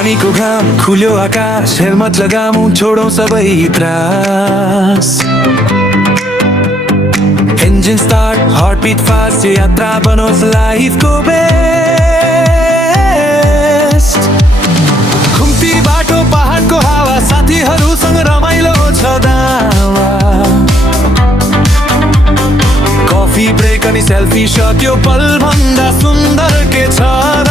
पानीको घाम खुल्यो आकाश, हेलमेट लगामौ छोडौं सबै त्रास। इन्जिन स्टार्ट, हार्टबिट फास्ट, यो यात्रा बनोस् लाइफको बेस्ट। घुम्ती बाटो पहाडको हावा, साथीहरूसँग रमाइलो छ दावा। कफी ब्रेक अनि सेल्फी सट, यो पल भन्दा सुन्दर के छ र।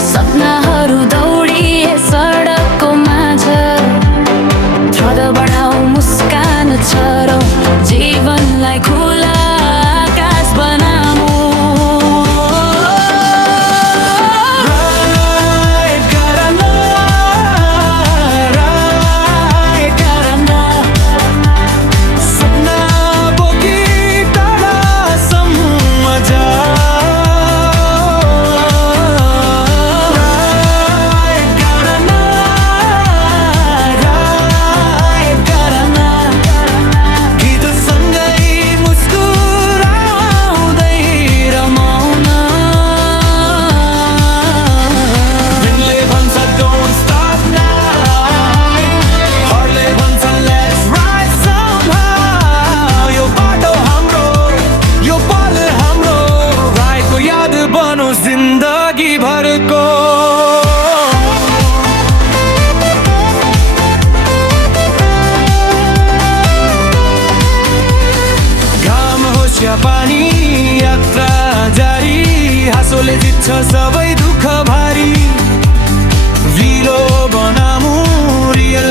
सपनाहरू दौडिए सडकको माझ, बढाऊ मुस्कान छरौँ, जीवनलाई खुला आकाश बनाऊ। सपना बोकी टाढासम्म जिन्दगी भरको। घाम होस् या पानी, यात्रा जारी, हाँसोले जित्छ सबै दुःख भारी। रिलो बनामु रियल